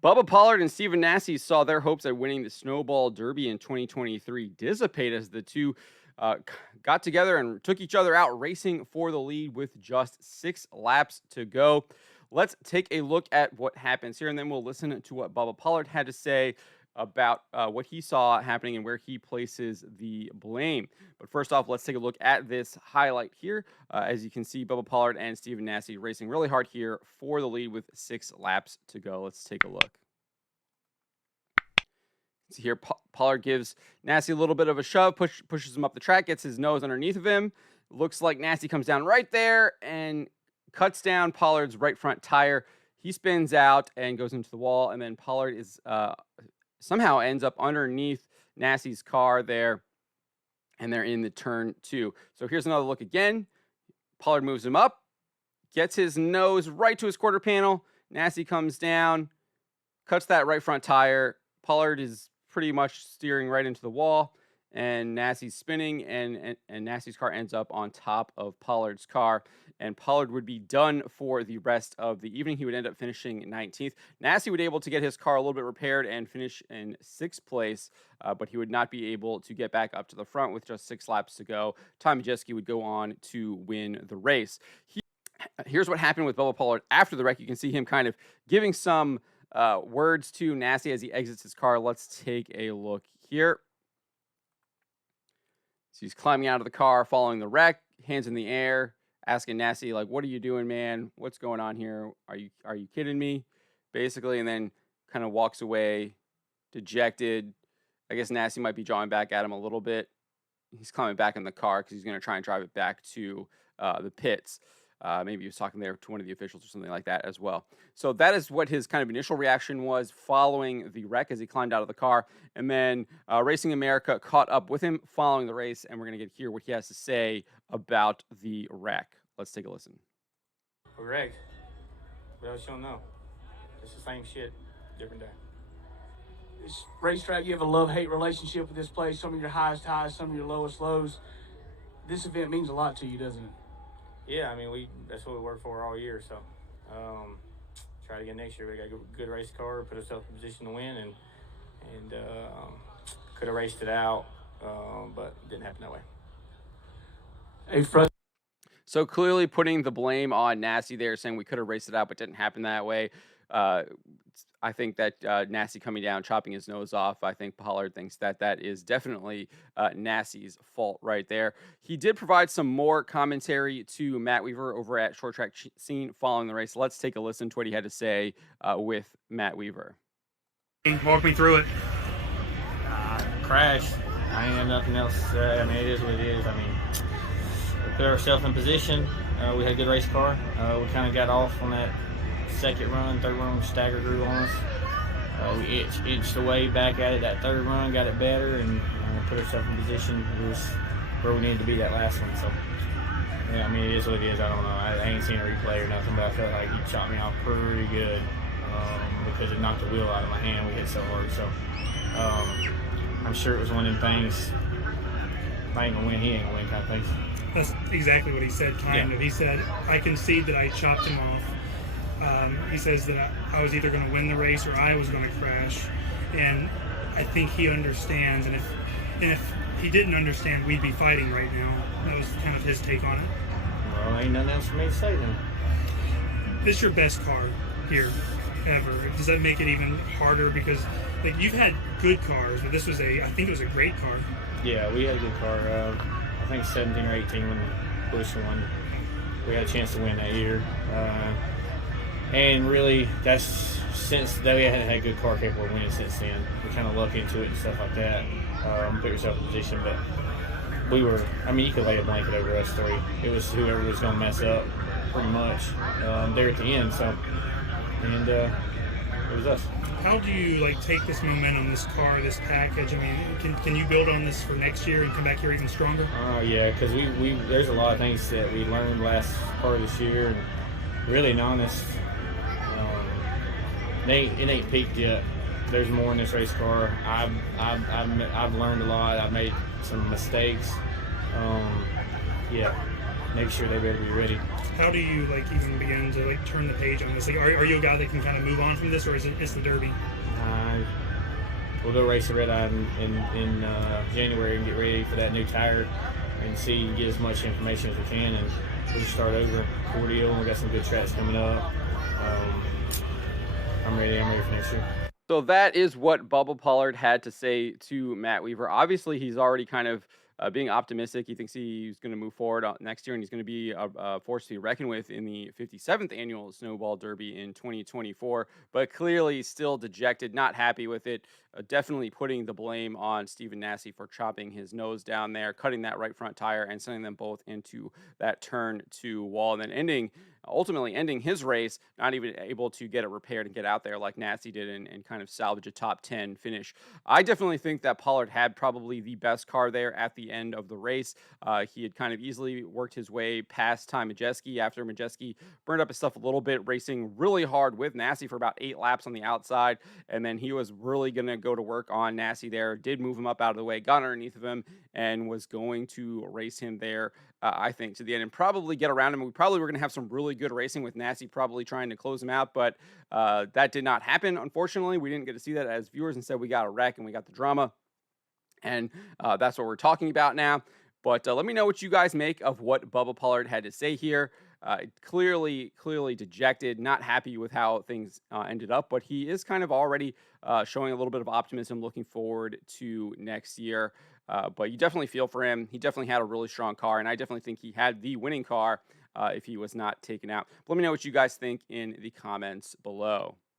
Bubba Pollard and Stephen Nasse saw their hopes at winning the Snowball Derby in 2023 dissipate as the two got together and took each other out racing for the lead with just 6 laps to go. Let's take a look at what happens here, and then we'll listen to what Bubba Pollard had to say about what he saw happening and where he places the blame. But first off, let's take a look at this highlight here. As you can see, Bubba Pollard and Stephen Nasse racing really hard here for the lead with 6 laps to go. Let's take a look. So here, Pollard gives Nasse a little bit of a shove, pushes him up the track, gets his nose underneath of him. Looks like Nasse comes down right there and cuts down Pollard's right front tire. He spins out and goes into the wall, and then Pollard is somehow ends up underneath Nasse's car there, and they're in the turn 2. So here's another look again. Pollard moves him up, gets his nose right to his quarter panel. Nasse comes down, cuts that right front tire. Pollard is pretty much steering right into the wall, and Nasse's spinning, and Nasse's car ends up on top of Pollard's car, and Pollard would be done for the rest of the evening. He would end up finishing 19th. Nasse would be able to get his car a little bit repaired and finish in 6th place, but he would not be able to get back up to the front with just 6 laps to go. Tom Majeski would go on to win the race. Here's what happened with Bubba Pollard after the wreck. You can see him kind of giving some words to Nasse as he exits his car. Let's take a look here. So he's climbing out of the car following the wreck, hands in the air, asking Nasse, like, what are you doing, man? What's going on here? Are you kidding me? Basically, and then kind of walks away dejected. I guess Nasse might be drawing back at him a little bit. He's climbing back in the car because he's going to try and drive it back to the pits. Maybe he was talking there to one of the officials or something like that as well. So that is what his kind of initial reaction was following the wreck as he climbed out of the car. And then Racing America caught up with him following the race, and we're going to hear what he has to say about the wreck. Let's take a listen. We wrecked. What else you don't know? It's the same shit, different day. This racetrack, you have a love-hate relationship with this place. Some of your highest highs, some of your lowest lows. This event means a lot to you, doesn't it? Yeah, I mean, that's what we work for all year, so try to get next year. We got a good race car, put ourselves in position to win, and could have raced it out, but it didn't happen that way. Hey, so clearly putting the blame on Nasse there, saying we could have raced it out, but didn't happen that way. I think that Nasse coming down, chopping his nose off, I think Pollard thinks that is definitely Nasse's fault right there. He did provide some more commentary to Matt Weaver over at Short Track Scene following the race. Let's take a listen to what he had to say with Matt Weaver. Walk me through it. Crash. I ain't got nothing else. I mean, it is what it is. I mean, we put ourselves in position. We had a good race car. We kind of got off on that second run, third run, staggered through on us. We inched away back at it that third run, got it better, and put ourselves in position. It was where we needed to be that last one. So, yeah, I mean, it is what it is. I don't know. I ain't seen a replay or nothing, but I felt like he chopped me off pretty good because it knocked the wheel out of my hand. We hit so hard. So, I'm sure it was one of them things. If I ain't going to win, he ain't going to win kind of things. That's exactly what he said, kind of. He said, I concede that I chopped him off. He says that I was either going to win the race or I was going to crash, and I think he understands. And if he didn't understand, we'd be fighting right now. That was kind of his take on it. Well, ain't nothing else for me to say then. This is your best car here ever. Does that make it even harder? Because like you've had good cars, but this was I think it was a great car. Yeah, we had a good car. I think 17 or 18 when Bush won. We had a chance to win that year. And really, that's since they hadn't had a good car capable of winning since then. We kind of luck into it and stuff like that. Put yourself in position, but we were. I mean, you could lay a blanket over us three. It was whoever was going to mess up, pretty much. There at the end, so and it was us. How do you take this momentum, this car, this package? I mean, can you build on this for next year and come back here even stronger? Yeah, because we there's a lot of things that we learned last part of this year, and really, and honest. It ain't peaked yet. There's more in this race car. I've learned a lot. I've made some mistakes. Yeah, make sure they're able to be ready. How do you even begin to turn the page on this? Are you a guy that can kind of move on from this, or is it's the Derby? We'll go race the red eye in January and get ready for that new tire and get as much information as we can, and we'll just start over. Cordial, and we got some good tracks coming up. I'm ready for next year. So that is what Bubba Pollard had to say to Matt Weaver. Obviously, he's already kind of being optimistic. He thinks he's going to move forward next year, and he's going to be a force to be reckoned with in the 57th annual Snowball Derby in 2024. But clearly still dejected, not happy with it. Definitely putting the blame on Stephen Nasse for chopping his nose down there, cutting that right front tire, and sending them both into that turn 2 wall, and then ultimately ending his race, not even able to get it repaired and get out there like Nasse did and kind of salvage a top 10 finish. I definitely think that Pollard had probably the best car there at the end of the race. He had kind of easily worked his way past Ty Majeski after Majeski burned up his stuff a little bit, racing really hard with Nasse for about 8 laps on the outside, and then he was really going to go to work on Nasse there, did move him up out of the way, got underneath of him, and was going to race him there, I think, to the end and probably get around him. We probably were going to have some really good racing with Nasse probably trying to close him out, but that did not happen, unfortunately. We didn't get to see that as viewers. Instead, we got a wreck and we got the drama, and that's what we're talking about now. But let me know what you guys make of what Bubba Pollard had to say here. Clearly dejected, not happy with how things ended up, but he is kind of already showing a little bit of optimism looking forward to next year. But you definitely feel for him. He definitely had a really strong car, and I definitely think he had the winning car if he was not taken out. But let me know what you guys think in the comments below.